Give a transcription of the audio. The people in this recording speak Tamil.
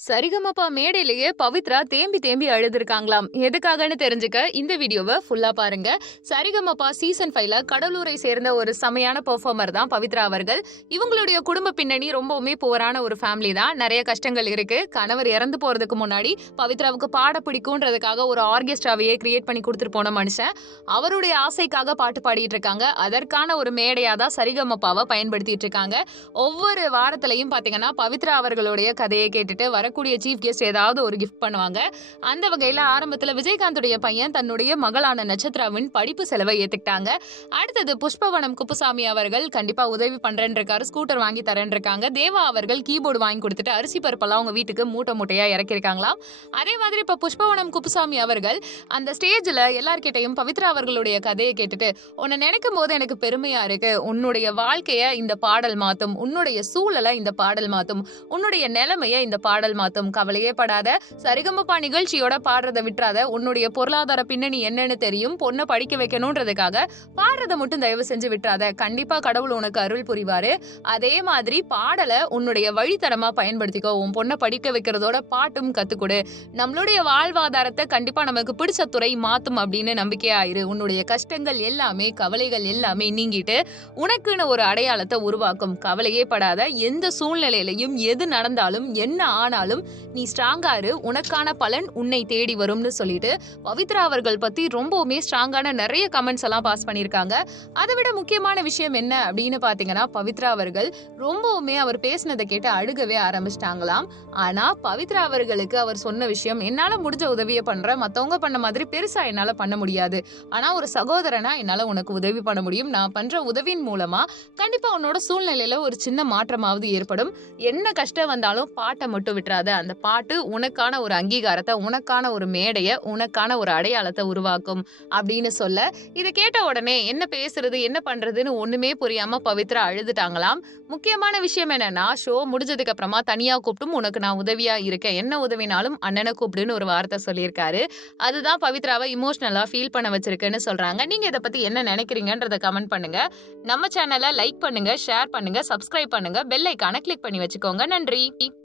சரிகமபா மேடையிலேயே பவித்ரா தேம்பி தேம்பி அழுதுருக்காங்களாம். எதுக்காகன்னு தெரிஞ்சுக்க இந்த வீடியோவை ஃபுல்லா பாருங்க. சரிகமபா சீசன் 5ல கடலூரை சேர்ந்த ஒரு செமையான பெர்ஃபார்மர் தான் பவித்ரா அவர்கள். இவங்களுடைய குடும்ப பின்னணி ரொம்பவுமே புவரான ஒரு ஃபேமிலி தான். நிறைய கஷ்டங்கள் இருக்கு. கணவர் இறந்து போறதுக்கு முன்னாடி பவித்ராவுக்கு பாட பிடிக்கும்ன்றதுக்காக ஒரு ஆர்கெஸ்ட்ராவையே கிரியேட் பண்ணி கொடுத்துட்டு போன மனுஷன் அவருடைய ஆசைக்காக பாட்டு பாடிட்டு இருக்காங்க. அதற்கான ஒரு மேடையா தான் சரிகமபாவை பயன்படுத்திட்டு இருக்காங்க. ஒவ்வொரு வாரத்திலையும் பாத்தீங்கன்னா பவித்ரா அவர்களுடைய கதையை கேட்டுட்டு வரக்கூடிய சீஃப் கெஸ்ட் ஏதாவது ஒரு கிஃப்ட் பண்ணுவாங்க. அந்த வகையில ஆரம்பத்துல விஜயகாந்துடைய பையன் தன்னுடைய மகளான நட்சத்திராவின் படிப்பு செலவை ஏத்துக்கிட்டாங்க. அடுத்தது புஷ்பவனம் குப்புசாமி அவர்கள் கண்டிப்பா உதவி பண்றேன்னு இருக்காரு. ஸ்கூட்டர் வாங்கி தரேன் இருக்காங்க. தேவா அவர்கள் கீபோர்டு வாங்கி கொடுத்துட்டு அரிசி பருப்பெல்லாம் அவங்க வீட்டுக்கு மூட்டை மூட்டையா இறக்கிருக்காங்களாம். அதே மாதிரி இப்ப புஷ்பவனம் குப்புசாமி அவர்கள் அந்த ஸ்டேஜ்ல எல்லார்கிட்டையும் பவித்ரா அவர்களுடைய கதையை கேட்டுட்டு உன்னை நினைக்கும் போது எனக்கு பெருமையா இருக்கு. உன்னுடைய வாழ்க்கைய இந்த பாடல் மாத்தும், உன்னுடைய சூழலை இந்த பாடல் மாத்தும், உன்னுடைய நிலைமைய இந்த பாடல் மாத்தும். கவலையே படாத. சரிகமபா நிகழ்ச்சியோட பாடுறதை விட்டுறாத. உன்னுடைய பொருளாதார பின்னணி என்னன்னு தெரியும். பொண்ணை படிக்க வைக்கணும்ன்றதுக்காக பாடுறதை மட்டும் தயவு செஞ்சு விட்டுறாத. கண்டிப்பா கடவுள் உனக்கு அருள் புரிவாரு. அதே மாதிரி பாடலை உன்னுடைய வழித்தடமா பயன்படுத்திக்கோ. உன் பொண்ணை படிக்க வைக்கிறதோட பாட்டும் கத்துக்கொடு. நம்மளுடைய வாழ்வாதாரத்தை கண்டிப்பா நமக்கு பிடிச்ச துறை மாத்தும் அப்படின்னு நம்பிக்கையாயிரு. உன்னுடைய கஷ்டங்கள் எல்லாமே கவலைகள் எல்லாமே நீங்கிட்டு உனக்குன்னு ஒரு அடையாளத்தை உருவாக்கும். கவலையே படாத. எந்த சூழ்நிலையிலையும் எது நடந்தாலும் என்ன ஆனாலும் நீ ஸ்ட்ராங்கா இரு. உனக்கான பலன் உன்னை தேடி வரும்னு சொல்லிட்டு பவித்ரா அவர்கள் பத்தி ரொம்பவுமே ஸ்ட்ராங்கான நிறைய கமெண்ட்ஸ் எல்லாம் பாஸ் பண்ணியிருக்காங்க. அதை விட முக்கியமான விஷயம் என்ன அப்படின்னு பாத்தீங்கன்னா பவித்ரா அவர்கள் ரொம்பவுமே அவர் பேசினதை கேட்டு அழுகவே ஆரம்பிச்சிட்டாங்களாம். ஆனா பவித்ரா அவர்களுக்கு அவர் சொன்ன விஷயம், என்னால முடிஞ்ச உதவியை பண்றேன், மத்தவங்க பண்ண மாதிரி பெருசா என்னால பண்ண முடியாது, ஆனா ஒரு சகோதரனா என்னால உனக்கு உதவி பண்ண முடியும். நான் பண்ற உதவியின் மூலமா கண்டிப்பா உன்னோட சூழ்நிலையில ஒரு சின்ன மாற்றமாவது ஏற்படும். என்ன கஷ்டம் வந்தாலும் பாட்டை மட்டும் விட்டுறாத. அந்த பாட்டு உனக்கான ஒரு அங்கீகாரத்தை, உனக்கான ஒரு மேடையை, உனக்கான ஒரு அடையாளத்தை உருவாக்கும் அப்படின்னு சொல்ல, இதை கேட்ட உடனே என்ன பேசுறது என்ன பண்றதுன்னு ஒண்ணுமே புரியாம பவித்ரா அழுதுட்டாங்களாம். முக்கியமான விஷயம் என்னன்னா, ஷோ முடிஞ்சதுக்கு அப்புறமா தனியா கூப்பிட்டும் உனக்கு நான் உதவியா இருக்கேன், என்ன உதவினாலும் அண்ணனை கூப்பிடுன்னு ஒரு வார்த்தை சொல்லியிருக்காரு. அதுதான் பவித்ராவை இமோஷனலா ஃபீல் பண்ண வச்சிருக்குன்னு சொல்றாங்க. நீங்க இதை பத்தி என்ன நினைக்கிறீங்கன்றத கமெண்ட் பண்ணுங்க. நம்ம சேனலை லைக் பண்ணுங்க, ஷேர் பண்ணுங்க, சப்ஸ்கிரைப் பண்ணுங்க, பெல் ஐக்கானை கிளிக் பண்ணி வச்சுக்கோங்க. நன்றி.